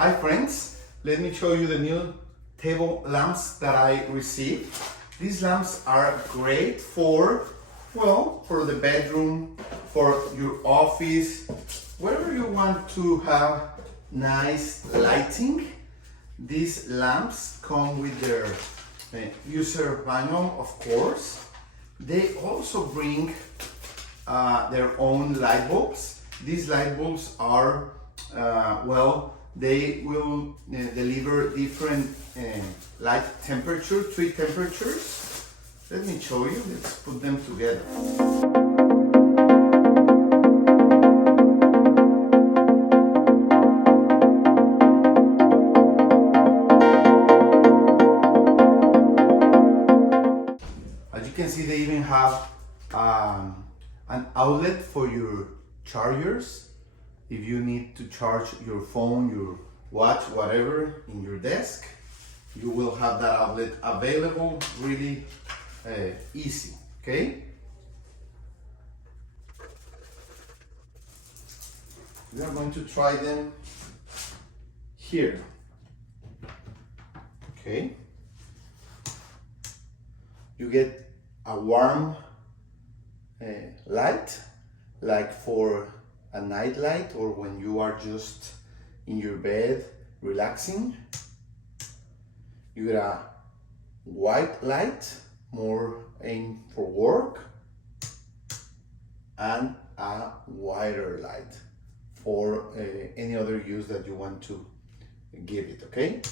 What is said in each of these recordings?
Hi friends, let me show you the new table lamps that I received. These lamps are great for the bedroom, for your office, wherever you want to have nice lighting. These lamps come with their user manual, of course. They also bring their own light bulbs. These light bulbs are, they will deliver different light temperature, 3 temperatures. Let me show you, let's put them together. As you can see, they even have an outlet for your chargers. If you need to charge your phone, your watch, whatever in your desk, you will have that outlet available really easy, okay? We are going to try them here, okay? You get a warm light, like for a night light or when you are just in your bed relaxing. You get a white light, more aimed for work, and a whiter light for any other use that you want to give it, okay?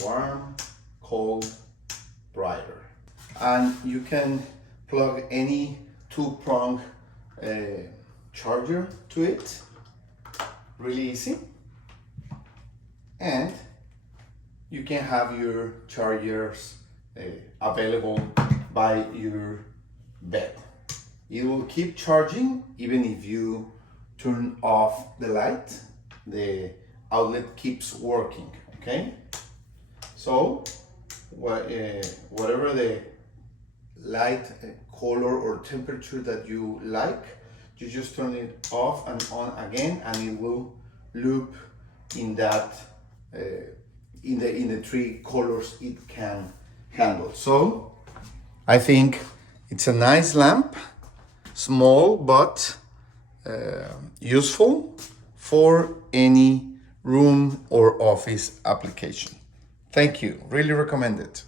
Warm, cold, brighter. And you can plug any 2-prong charger to it, really easy. And you can have your chargers available by your bed. It will keep charging even if you turn off the light. The outlet keeps working, okay? So whatever the light color or temperature that you like, you just turn it off and on again, and it will loop in that in the 3 colors it can handle. So I think it's a nice lamp, small but useful for any room or office application. Thank you, really recommend it.